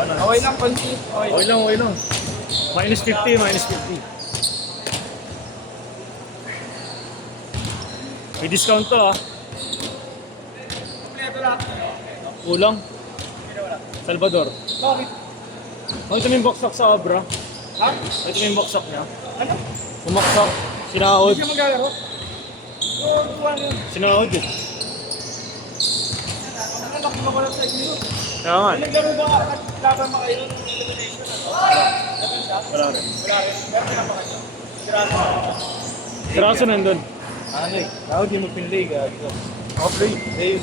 Okay lang, pansin. Okay lang, okay lang. Minus 50, minus 50. May discount to ah. Kompleto lahat. Kulang. Salvador. Bakit? Ito may baksak sa Abra. Ha? Ito may baksak niya. Ano? Sumaksak. Sinahod. Hindi siya maglalaro? Oo, tuwan yun. Sinahod eh. Ano, nakuha ko lang sa inyo. Kaya nga. Naglaro ba laban ba kayo ng elimination? Wala rin. Wala rin. Meron na ba kayo? Sirado. Siraso nandun. Ano eh? Ako di mo pinlay ka. Okay. Eh,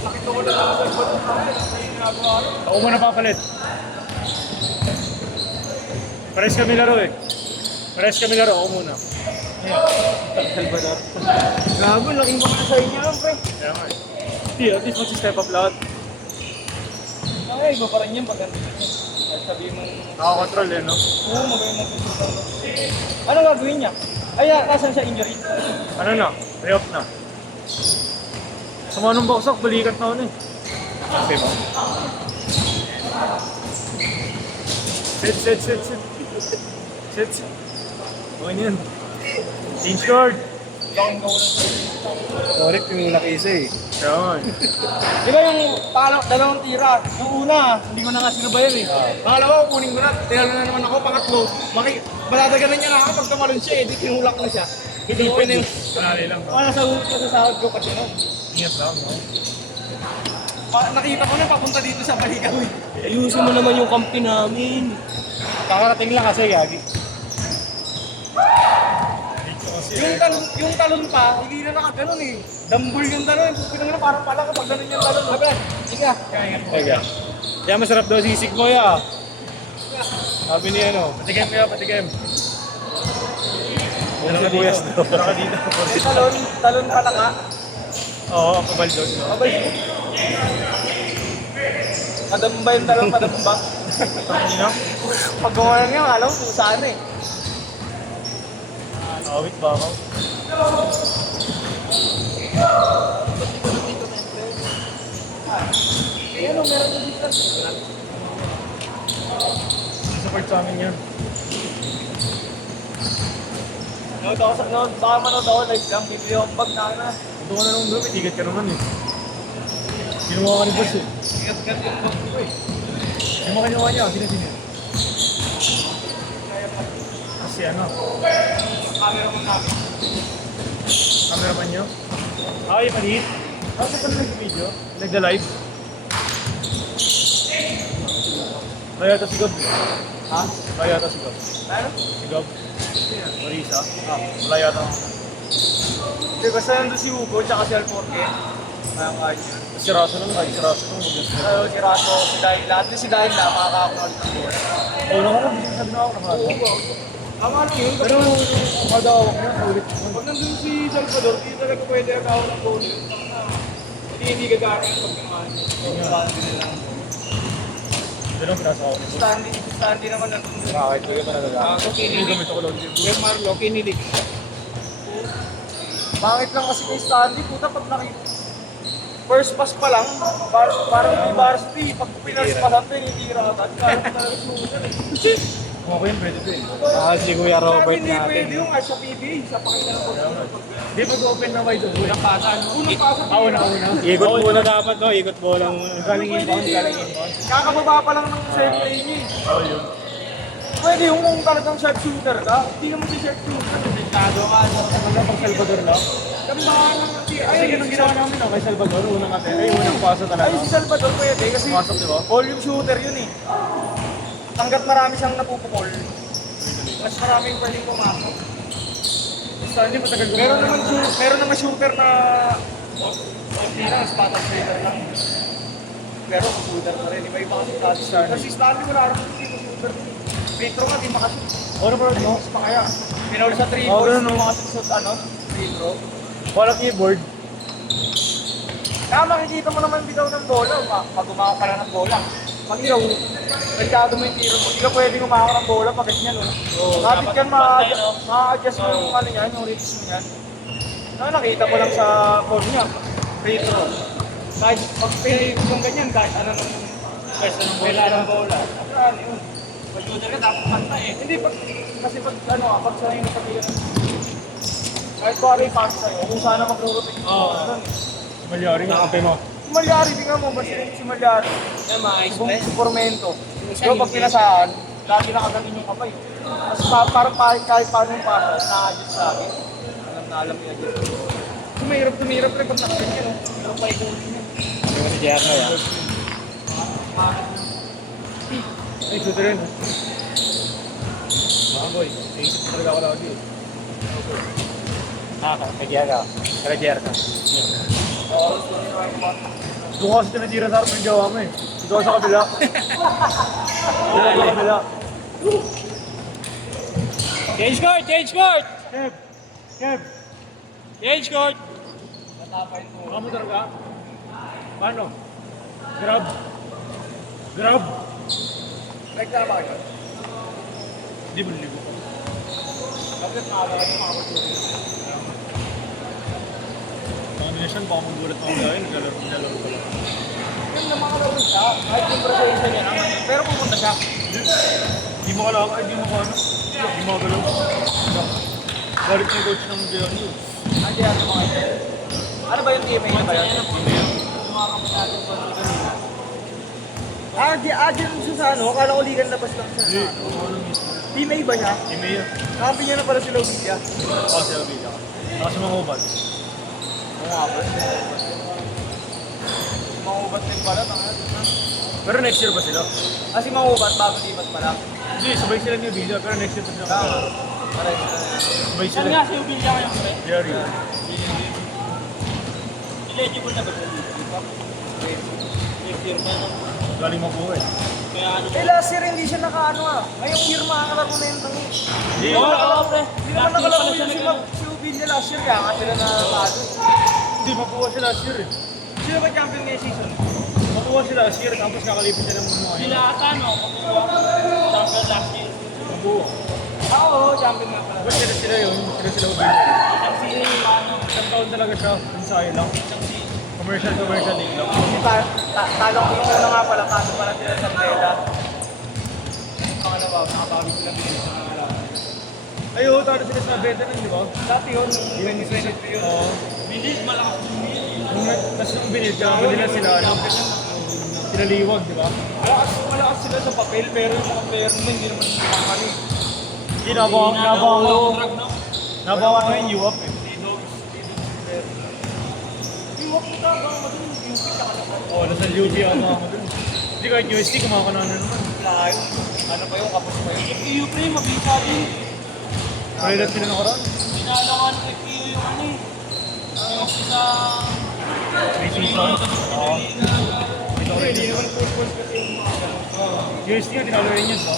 nakita ko na lang sa ikot ng kaya. Ginagawa ko. Ako mo napapalit. Pares kami laro eh. Pares kami laro. Ako muna. Salvador. Gago, laking mga sa inyo lang, pre. Kaya nga eh. Hindi, at least mag-step up lahat. Ay, iba pa rin yan pag ano. Sabihin mo, Nakakontrol eh, no? oo, magayon mo. Ano gagawin niya? Ay, kasan siya injury? Ano na? Re-off na. Sama nung baksak, balikat na ako na eh. Okay ba? Sit. Sit. Okay na yan. Change card. Laking gawa lang sa inyo. Sorry, yung nakisa eh. Kaya nga eh. Di ba yung dalawang tira? Yung una, hindi ko na nga sinubayan eh. Pangalawa, kunin ko na. Tinalo na naman ako, pangatlo. Maladaganan niya na ako pag tumalon siya eh. Di tinulak na siya. Hindi ko na yung... Kanali lang. Mga nasasahod ko kasi no. Ingat lang, no? Nakita ko na papunta dito sa Baligaw eh. Ayusin mo naman yung kampi namin. Kakarating lang kasi, Yagi. Yung talon pa, hindi na nakaganon eh. Dambul yung talon. Pinang na parang pala kapag ganon yung talon. Sabi, ika. Teka. Kaya masarap daw sisig mo ya. Sabi ni ano, patikim kaya, patikim. Ano na buyas daw? Naka dito. Talon pala ka. Oo, kabaldon. Abay. Madamba yung talon, madamba. Ano? Pag gumawa nga, alam ko kung saan eh. Awit ba ako? Ano, meron yung distance. Support sa amin yan. Baka manood ako live lang, bibili akong bag na ano. Ito ko na nung doon, tigat ka naman eh. Kinuha ka ni boss eh. Ingat-ingat yung bag ko eh. Yung mga kinuha niya, sino? Kasi ano, Camera mo namin. cameraman niyo? Ay, maliit. Kasi ka nag-video? Nagda-live? Kaya ito si God. Ha? Kaya ito si God. Ano? Si God. Marisa. Wala yata. Hindi, basta nandun si Hugo, tsaka si Alforque. Kaya kaya niya. Si Raso lang, kahit si Raso lang. Ano, si Rato, si Dahil, lahat din si Dahil na makakakuha ulit ng bola. Oo naman lang, bisa sabi na ako nakaka. Tama lang yun. Pero makadawak niya, ulit. Pag nandun si Salvador, hindi talaga pwede agaw ng goal. Hindi gagawin pag naman. Ito lang pinasa ako. Stanley naman nandun. Bakit? Kaya ka nalaga. Ako kinilig. Gamit ako lang. Kuya Marlo, kinilig. Bakit lang kasi kay Stanley, puta pag nakita. First pass pa lang, parang may varsity. Pag pinars pa lang, tinitira ka agad. Kaya talaga sumunod eh. Kung ako yun, pwede to eh. Si Kuya Sabi Robert hindi natin. pwede yung sa PBA, sa pakita ng pagkakas. Di mag-open na wide open. Unang pasa. Unang pasa. Una. Ikot muna dapat, no? Ikot bola muna. Galing inbound, galing inbound. Kakababa pa lang ng set play niya eh. Oo yun. Pwede yung kung talagang shot shooter ka, hindi naman si shot shooter. Delikado ka. Hanggang pag Salvador lang. Kami baka naman Kasi ganun ginawa namin no, kay Salvador, unang ate. Ay, unang paso talaga. Ay, si Salvador pwede kasi Pumasok, di ba? volume shooter yun eh. Hanggat marami siyang napupukol, mas maraming pwedeng pumasok. Stanley, matagal ko. Meron naman shooter na hindi na, spot up shooter lang. Pero shooter na rin, iba-iba kasi dati Stanley. Kasi Stanley wala rin kasi shooter. Free throw nga, di makashoot. Ano ba no? Pa kaya, pinaul sa 3 Oh, balls, ganun, di no? makashoot sa free throw. Walang keyboard. Kaya makikita mo naman bitaw ng bola, pag umaka ka lang ng bola. Pag ikaw, nagkado mo yung tiro mo, hindi ka pwedeng umaka ng bola pag ganyan, no? Kapit yan, ma-adjust mo yung ano yan, yung release mo yan. Nakita ko lang sa phone niya, free throw. Kahit pag yung ganyan, kahit ano nung Pwesto ng Pwesto ng bola. Ano yun? Pag-shooter ka, dapat kanta eh. Hindi, kasi pag sanay mo sa tiyan, kahit pare yung pass sa'yo, kung sana mag-rotate. Oo. Malyari nga kampi mo. Si Malyari, tingnan mo, basta si Malyari. Yan, mga Si Formento. Pero pag pinasaan, lagi nakagaling yung kapay. Tapos parang kahit paano yung pass, na-adjust sa akin. Alam niya adjust. Tumihirap rin pag nakagaling yan. Pero pa ikunin niya. Yung si Jerno yan. Ay, shooter rin. Mga boy, naisip ko talaga ako lagi eh. Kaya ka. Doon kasi tinatira sa harap ng gawa mo eh. Ito sa kabila. Ito sa kabila. Change court! Change court! Kev! Kev! Change court! Baka mo talaga? Paano? Grab! Grab! Reklama kayo. Hindi mo niligo ko. Bakit nakagaling yung mga kutuloy? Combination, baka magulat ako gawin. Naglalaro ko lang. Yung namakalaro siya, kahit yung presensya niya naman. Pero pupunta siya. Hindi mo kalaka, hindi mo kano. Hindi mo galaw. Galit ni coach ng Gianni. Nandiyan yan mga ito. Ano ba yung teammate niya ba yun? Diyan siya sa ano, akala ko ligan labas lang siya. Hindi, ano mismo. Teammate ba niya? Hindi yan. Kampi niya na pala si Lovidia. Oo, siya Villa. Tapos mga ubad. Oo nga ba? Mga ubat din pala, tangan. Pero next year ba sila? Kasi mga ubat, bago libat pala. Hindi, sabay sila ni Villa, pero next year pa sila. Tama. Pareho sila na yan. Sabay Saan sila. nga si Ubilya ngayon, pre? Jerry. Eligible na ba siya? Next year pa na. Galing mo po eh. Kaya ano Eh last year hindi siya nakaano ah. Ngayong year makakalaro na yung tangi. Hindi. Oo, pre. Hindi naman nakalaro yung si Ubilia last year kaya nga sila na nakado. Hindi, makuha sila last year eh. Sino ba champion ngayong season? Makuha sila last year, tapos nakalipit sila muna ngayon. Sila ata, no? Champion last year. Mabuo. Oo, champion nga pala. Ba't sila yun? Sila Villa. Isang sila yung ano. Isang taon talaga siya. Ensayo lang. Commercial league lang. Kasi talong yung una nga pala, kaso pala sila sa Bela. Pangalawa, nakabawi sila bilis sa mga laban. Ay, oo, talo sila sa veteran, di ba? Dati yun, nung 2023 yun. Oo. Bilis, malakas yung bilis. Tapos nung binil nila sila, ano, sila liwag, di ba? Malakas sila sa papel, pero yung mga player naman hindi naman nakakali. Hindi, nabawa ko yung UAP eh. Yung wag mo talaga maging yung kita ka naman. Oo, nasa UP ano ako dun. Hindi kahit UST, kumakana na naman. Lahat. Ano pa yung kapos pa yun? Kiyo, pre, mabisa din. Parelat sila nakaraan. Pinalawan kay Kiyo yung ano eh. Yung sa... May season. Oo. Ito rin. Hindi naman full points kasi yung mga ganun. UST yung tinalo rin yun, no?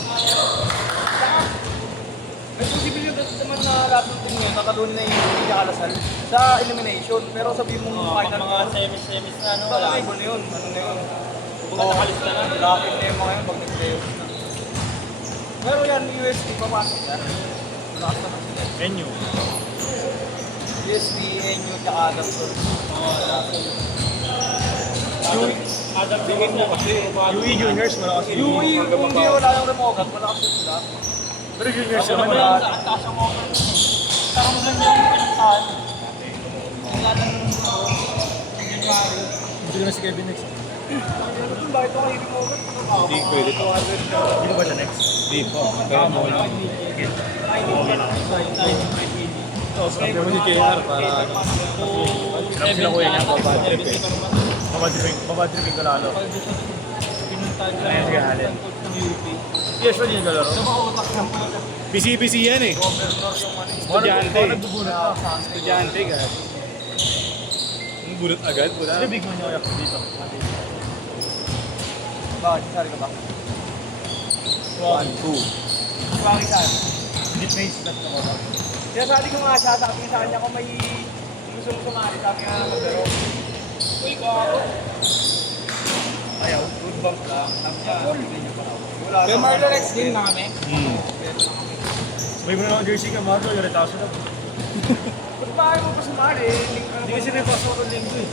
May posibilidad naman na lahat ng team yun, nakaroon na yung Kalasal sa elimination. Pero sabi mo final mga semis na ano, wala. wala. Ano na yun? Ano na yun? Bukas nakalista na. Lakit na yung mga yun pag nag-playoffs na. Pero yan, USD, papasok yan. Lakas naman sila. NU. USD, NU, tsaka Adamson. Adam Bigay na kasi. UE Juniors, malakas yun. UE, kung hindi wala yung remogat, malakas yun sila. Pero Juniors Ano naman, ba yan sa taas ng offer? Saka mo lang yung pinuntahan. Wala nang hindi ko na si Kevin next. Bakit ako hindi remogat? Hindi, pwede to. Hindi ko ba siya next? Hindi po. Kaya mo lang. Ito, sabi mo si KR para alam sila kuya niya, babadrip eh. Babadripin ka lalo. Ayan si Allen. Yes, pwede yung galaro. Busy yan eh. Estudyante. Nagbubunot ka. Estudyante ka. Ang bulot agad, wala. Sino big man niya kaya dito? Bakit? Sari ka ba? 1, 2. Bakit saan? Hindi may snap na ba? Kaya sabi ko nga siya, sabi sa kanya kung may gusto mo sumali, sabi nga maglaro. Uy, kako. Ayaw. Good bump lang. Sabi niya, wala. Pero Marlo Rex din na kami. May mo na jersey ka, Marlo, yung retaso na. Ba't ba ayaw mo pa sumali? Hindi kasi may pasok ng linggo eh.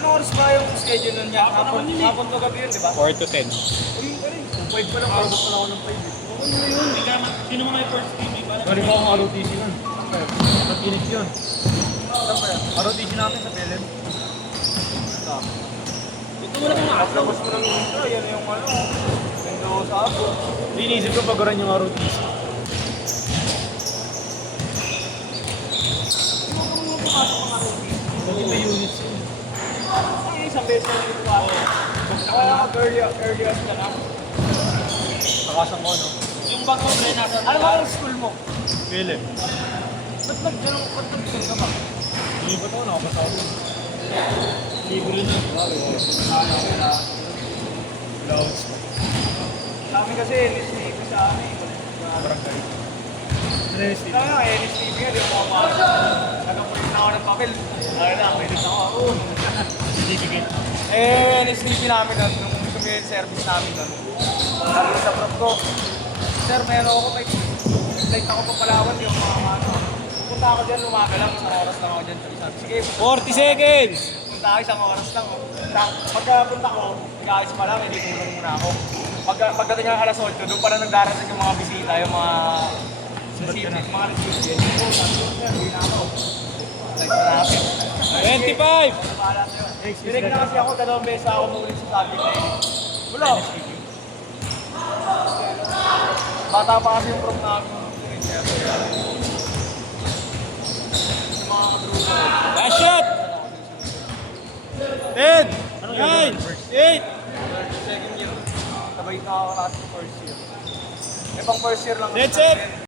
Ano oras ba yung schedule nun niya? Hapon to gabi yun, di ba? 4 to 10. Uy, galing. 5 pa lang, parang pa lang ako ng 5 eh. Ano yun? Hindi ka naman, sino mga first team, di ba? Galing ko ang ROTC nun. Sa Phoenix yun. Saan ba yan? ROTC namin sa Belen. Ito mo na kung Tapos ko ng intro, yan yung ano. Mendoza ako. Hindi iniisip ko pag yung ROTC. Hindi may units yun. Ay, isang beses na yung ito ako. Kaya ako earlier ka na. Nakasang ko, no? yung bag mo, Bren, nasa Ano ba yung school mo? Philip. Ba't nag-ganun ka ba? Hindi ba ito? Nakapasa ako. libre na. Allowance pa. Sa amin kasi, NSTV sa amin. Barangay. Interesting. Kaya nga, NSTV nga, di ako makapalit. Nag-appoint na ako ng papel. Kaya na, pwede na ako. Certificate. NSTV namin nun, nung community service namin nun. Sabi ko sa prof ko, Sir, meron ako, may flight ako pa Palawan, yung mga ano. Punta ako dyan, lumaga lang, isang oras lang ako dyan. Sabi, sige, 40 seconds! punta ako isang oras lang. Pagkapunta ko, nag-aayos pa lang, hindi tulong muna ako. Pagdating ng alas 8, doon pa na nagdarating yung mga bisita, yung mga receipt, mga receipt. So, sabi ko, sir, hindi na ako. Like, traffic. 25! Bahala sa'yo. Direct na kasi ako, 2 beses ako maulit sa subject na yun. Wala. Bata pa kasi yung prof namin. Yung mga kadruga. Last shot! 10! 9! 8! Second year. Sabay na ako kasi first year. Eh, pang first year lang. That's it!